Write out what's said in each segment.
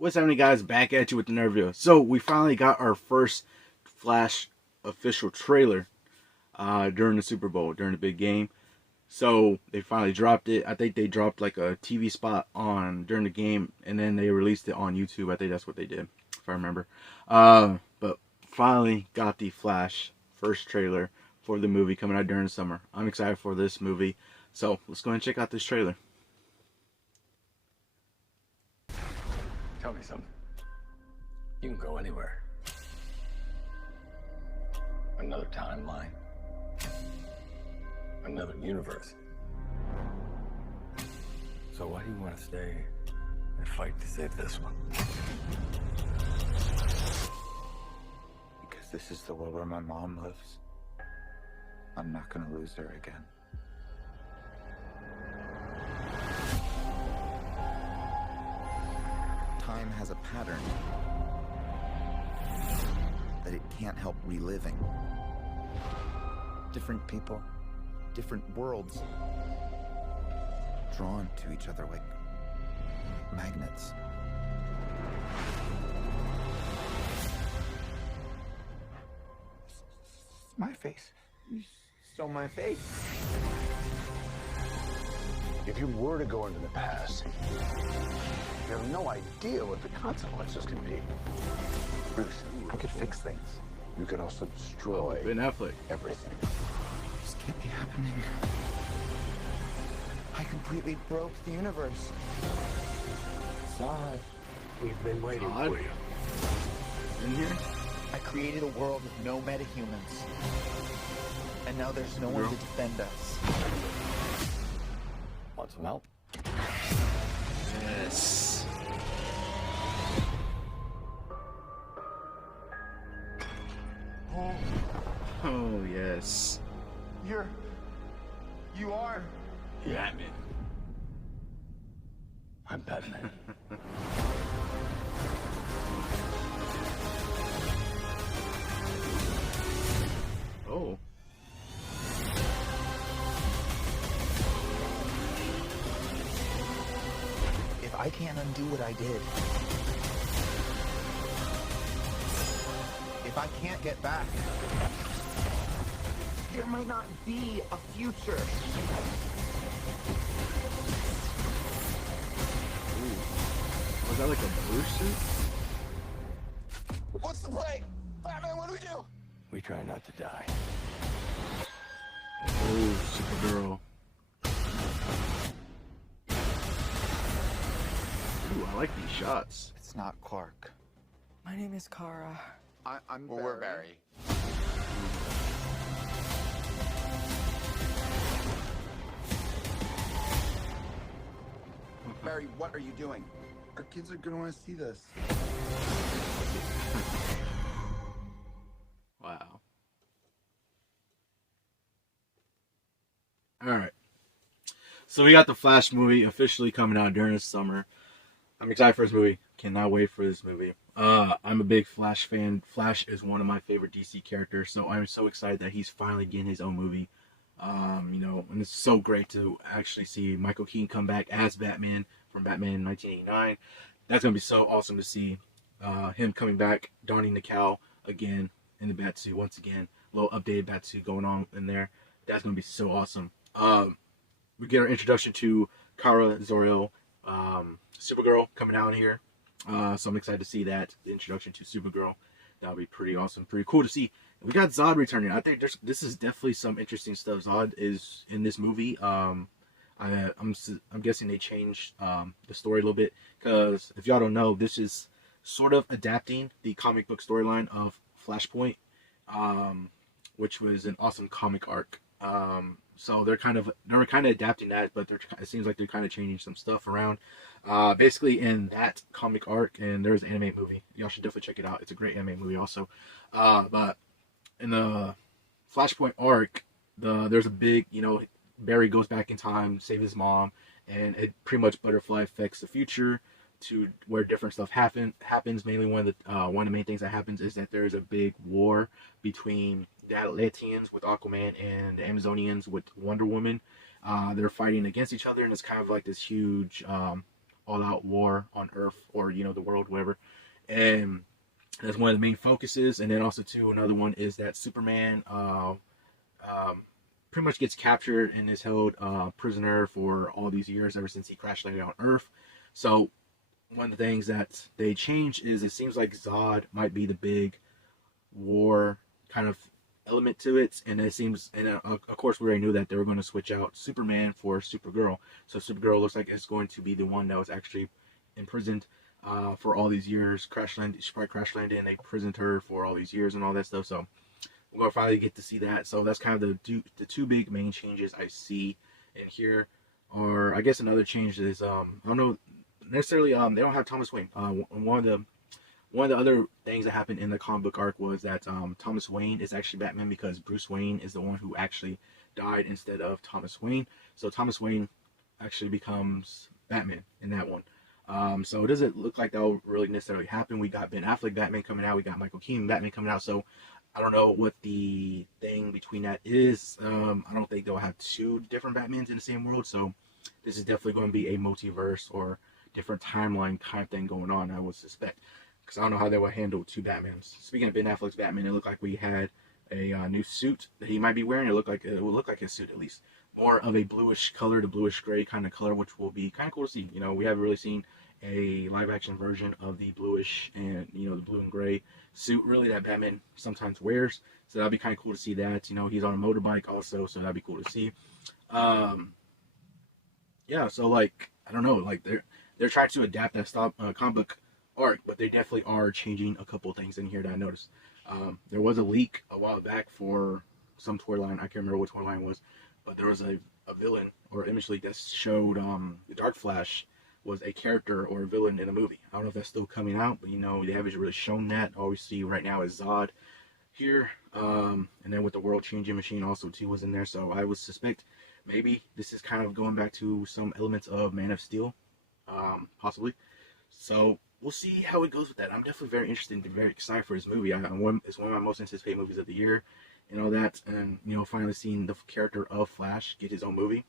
What's happening, guys? Back at you with another video. So we finally got our first Flash official trailer during the Super Bowl, during the big game. So they finally dropped it. I think they dropped like a TV spot on during the game, and then they released it on YouTube. I think that's what they did, if I remember. But finally got the Flash first trailer for the movie coming out during the summer. I'm excited for this movie. So let's go and check out this trailer. Tell me something. You can go anywhere. Another timeline. Another universe. So why do you want to stay and fight to save this one? Because this is the world where my mom lives. I'm not gonna lose her again. Time has a pattern that it can't help reliving. Different people, different worlds, drawn to each other like magnets. My face. You stole my face. If you were to go into the past, you have no idea what the consequences can be. Bruce, I could fix things. You could also destroy Ben Affleck. everything. This can't be happening. I completely broke the universe. Sorry. We've been waiting Zod? for you. In here? I created a world with no metahumans. And now there's no one to defend us. Want some help? Yes. Oh, yes. You are. Yeah, man. I'm Batman. Oh. If I can't undo what I did, if I can't get back, there might not be a future. Was that like a Bruce suit? What's the play? Batman, what do we do? We try not to die. Oh, Supergirl. Ooh, I like these shots. It's not Clark. My name is Kara. I'm Barry. We're Barry. Barry, what are you doing? Our kids are gonna want to see this. Wow. Alright. So we got the Flash movie officially coming out during the summer. I'm excited for this movie. Cannot wait for this movie. I'm a big Flash fan. Flash is one of my favorite DC characters, so I'm so excited that he's finally getting his own movie. And it's so great to actually see Michael Keaton come back as Batman from Batman in 1989. That's going to be so awesome to see him coming back, donning the cowl again in the Batsuit once again. A little updated Batsuit going on in there. That's going to be so awesome. We get our introduction to Kara Zor-El, Supergirl coming out here. So I'm excited to see that, the introduction to Supergirl. That'll be pretty awesome, pretty cool to see. We got Zod returning. I think this is definitely some interesting stuff. Zod is in this movie. I'm guessing they changed the story a little bit, because if y'all don't know, this is sort of adapting the comic book storyline of Flashpoint, which was an awesome comic arc. So they're kind of adapting that, but it seems like they're kind of changing some stuff around. Basically in that comic arc, and there's an anime movie. Y'all should definitely check it out. It's a great anime movie also. But in the Flashpoint arc, there's a big, Barry goes back in time, save his mom, and it pretty much butterfly affects the future to where different stuff happens. Mainly one of the main things that happens is that there is a big war between the Atlanteans with Aquaman and the Amazonians with Wonder Woman. They're fighting against each other, and it's kind of like this huge all-out war on Earth, or you know, the world, whatever. And that's one of the main focuses. And then also too, another one is that Superman pretty much gets captured and is held prisoner for all these years ever since he crash landed on Earth. So one of the things that they changed is it seems like Zod might be the big war kind of element to it, and it seems, and of course we already knew that they were going to switch out Superman for Supergirl. So Supergirl looks like it's going to be the one that was actually imprisoned for all these years. She probably crash landed, and they imprisoned her for all these years and all that stuff. So we're gonna finally get to see that. So that's kind of the two big main changes I see in here. Or I guess another change is I don't know necessarily they don't have Thomas Wayne. One of the other things that happened in the comic book arc was that Thomas Wayne is actually Batman because Bruce Wayne is the one who actually died instead of Thomas Wayne. So Thomas Wayne actually becomes Batman in that one. So it doesn't look like that will really necessarily happen. We got Ben Affleck Batman coming out. We got Michael Keaton Batman coming out. So I don't know what the thing between that is. I don't think they'll have two different Batmans in the same world. So this is definitely going to be a multiverse or different timeline kind of thing going on, I would suspect. Because I don't know how they will handle two Batmans. Speaking of Ben Affleck's Batman, it looked like we had a new suit that he might be wearing. It would look like a suit at least. More of a bluish color, the bluish gray kind of color, which will be kind of cool to see. You know, we haven't really seen a live action version of the bluish and, you know, the blue and gray suit really that Batman sometimes wears. So that'd be kind of cool to see that. You know, he's on a motorbike also, so that'd be cool to see. Yeah, so like, I don't know, like they're trying to adapt that comic book arc, but they definitely are changing a couple things in here that I noticed. There was a leak a while back for some toy line. I can't remember which toy line it was, but there was a villain or image leak that showed the Dark Flash was a character or a villain in a movie. I don't know if that's still coming out, but you know, they haven't really shown that. All we see right now is Zod here, and then with the World Changing Machine also too was in there. So I would suspect maybe this is kind of going back to some elements of Man of Steel, possibly. So we'll see how it goes with that. I'm definitely very interested and very excited for this movie. It's one of my most anticipated movies of the year and all that. And, you know, finally seeing the character of Flash get his own movie.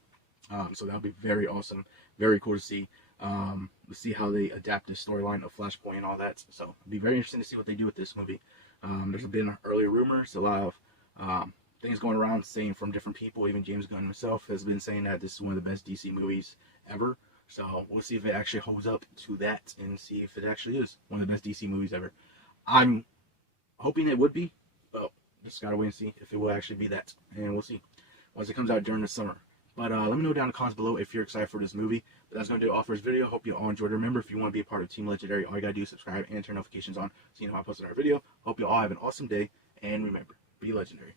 So that'll be very awesome. Very cool to see. We'll see how they adapt the storyline of Flashpoint and all that. So it'll be very interesting to see what they do with this movie. There's been early rumors, a lot of things going around saying from different people. Even James Gunn himself has been saying that this is one of the best DC movies ever. So we'll see if it actually holds up to that and see if it actually is one of the best DC movies ever. I'm hoping it would be, but just gotta wait and see if it will actually be that. And we'll see once it comes out during the summer. But let me know down in the comments below if you're excited for this movie. But that's going to do it all for this video. Hope you all enjoyed. Remember, if you want to be a part of Team Legendary, all you got to do is subscribe and turn notifications on so you know when I post another video. Hope you all have an awesome day. And remember, be legendary.